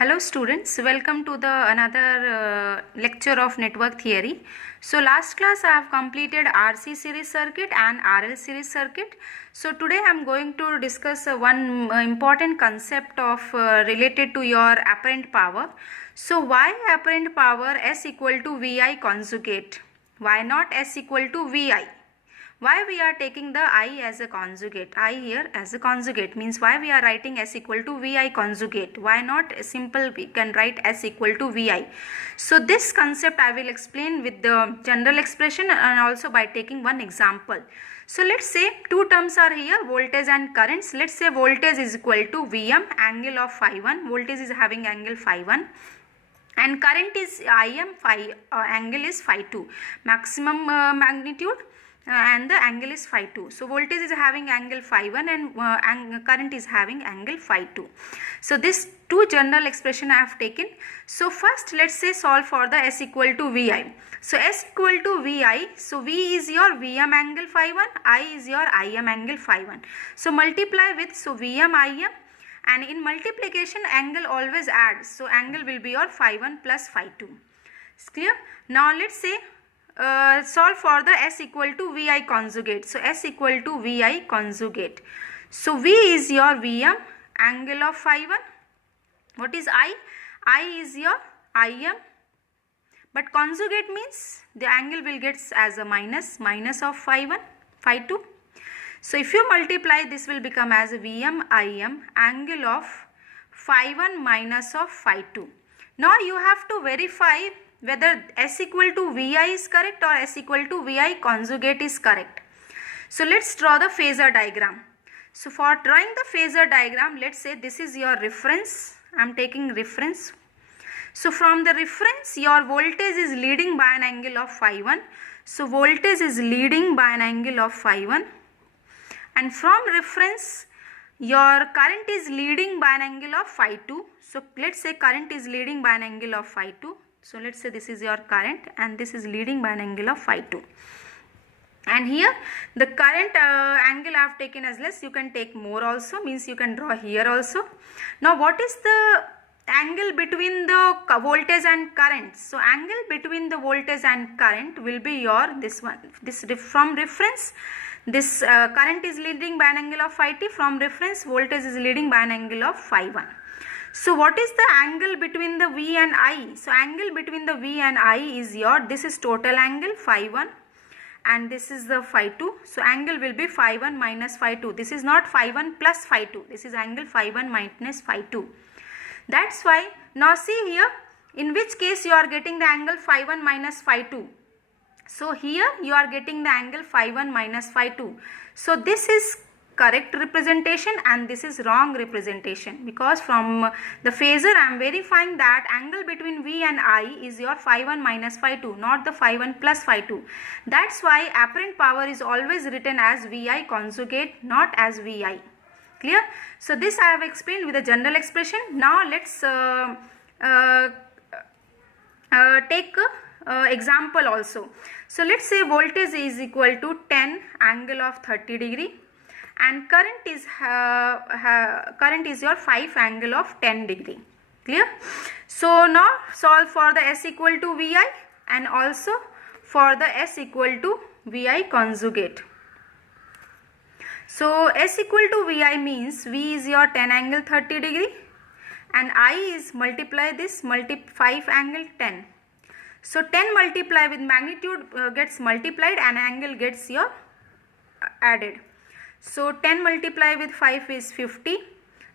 Hello students, welcome to the another lecture of network theory. So last class I have completed RC series circuit and RL series circuit. So today I am going to discuss one important concept of related to your apparent power. So why apparent power S equal to VI conjugate? Why not S equal to VI? Why we are taking the I as a conjugate? I here as a conjugate means why we are writing S equal to VI conjugate? Why not simple we can write S equal to VI? So this concept I will explain with the general expression and also by taking one example. So let's say two terms are here, voltage and currents. Let's say voltage is equal to Vm angle of phi 1. Voltage is having angle phi 1. And current is Im angle is phi 2. Maximum magnitude and the angle is phi 2. So voltage is having angle phi 1 and current is having angle phi 2. So this two general expression I have taken. So first let's say solve for the S equal to Vi. So S equal to Vi, so V is your Vm angle phi 1, I is your Im angle phi 1. So multiply with, so Vm Im, and in multiplication angle always adds, so angle will be your phi 1 plus phi 2. It's clear? Now let's say solve for the S equal to Vi conjugate. So S equal to Vi conjugate. So V is your Vm angle of phi 1. What is I? I is your Im. But conjugate means the angle will get as a minus of phi 1, phi 2. So if you multiply, this will become as Vm Im angle of phi 1 minus of phi 2. Now you have to verify whether S equal to Vi is correct or S equal to Vi conjugate is correct. So let's draw the phasor diagram. So for drawing the phasor diagram, let's say this is your reference. I am taking reference. So from the reference, your voltage is leading by an angle of phi 1. So voltage is leading by an angle of phi 1. And from reference, your current is leading by an angle of phi 2. So let's say current is leading by an angle of phi 2. So let's say this is your current and this is leading by an angle of phi 2. And here the current angle I have taken as less. You can take more also, means you can draw here also. Now what is the angle between the voltage and current? So angle between the voltage and current will be your this one. This from reference, this current is leading by an angle of phi t. From reference, voltage is leading by an angle of phi 1. So what is the angle between the V and I? So angle between the V and I is your, this is total angle phi 1 and this is the phi 2. So angle will be phi 1 minus phi 2. This is not phi 1 plus phi 2. This is angle phi 1 minus phi 2. That's why, now see here, in which case you are getting the angle phi 1 minus phi 2. So here you are getting the angle phi 1 minus phi 2. So this is correct representation and this is wrong representation, because from the phasor I am verifying that angle between V and I is your phi 1 minus phi 2, not the phi 1 plus phi 2. That's why apparent power is always written as Vi conjugate, not as Vi. Clear? So this I have explained with a general expression. Now let's take example also. So let's say voltage is equal to 10 angle of 30 degree and current is your 5 angle of 10 degree. Clear? So now solve for the S equal to Vi and also for the S equal to Vi conjugate. So S equal to Vi means V is your 10 angle 30 degree and I is multiply this 5 angle 10. So 10 multiply with magnitude gets multiplied and angle gets your added. So 10 multiply with 5 is 50,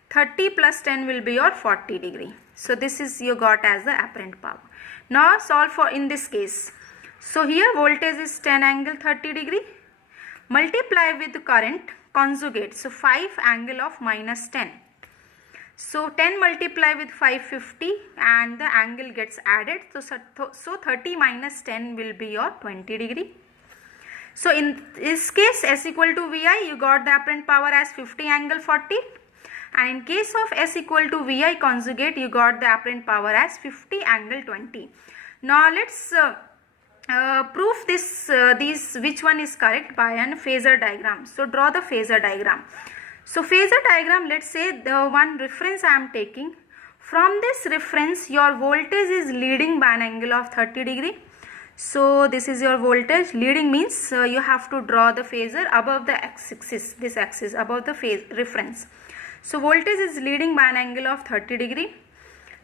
30 plus 10 will be your 40 degree. So this is you got as the apparent power. Now solve for in this case. So here voltage is 10 angle 30 degree, multiply with the current conjugate. So 5 angle of minus 10. So 10 multiply with 550 and the angle gets added. So 30 minus 10 will be your 20 degree. So in this case S equal to Vi, you got the apparent power as 50 angle 40, and in case of S equal to Vi conjugate, you got the apparent power as 50 angle 20. Now let's prove this these which one is correct by an phasor diagram. So draw the phasor diagram. So phasor diagram, let's say the one reference I am taking From this reference your voltage is leading by an angle of 30 degree. So this is your voltage. Leading means you have to draw the phasor above the x-axis, this axis above the phase reference. So voltage is leading by an angle of 30 degree.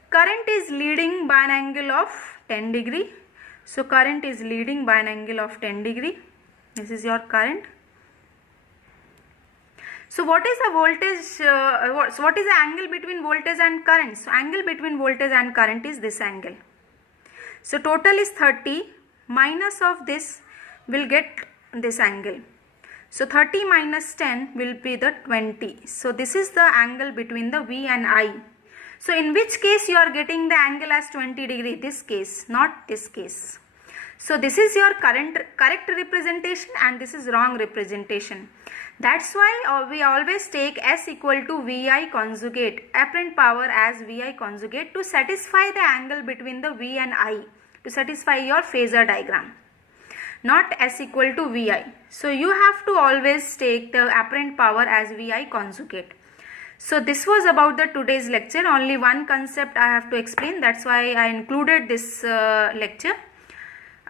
Current is leading by an angle of 10 degree. So current is leading by an angle of 10 degree. This is your current. So what is the voltage, what is the angle between voltage and current? So angle between voltage and current is this angle. So total is 30, minus of this will get this angle. So 30 minus 10 will be the 20. So this is the angle between the V and I. So in which case you are getting the angle as 20 degree? This case, not this case. So this is your correct representation and this is wrong representation. That's why we always take S equal to VI conjugate, apparent power as VI conjugate, to satisfy the angle between the V and I, to satisfy your phasor diagram, not S equal to VI. So you have to always take the apparent power as VI conjugate. So this was about the today's lecture. Only one concept I have to explain. That's why I included this lecture.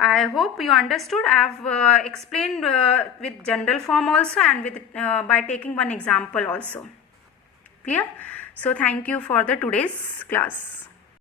I hope you understood. I have explained with general form also and with by taking one example also. Clear? So thank you for the today's class.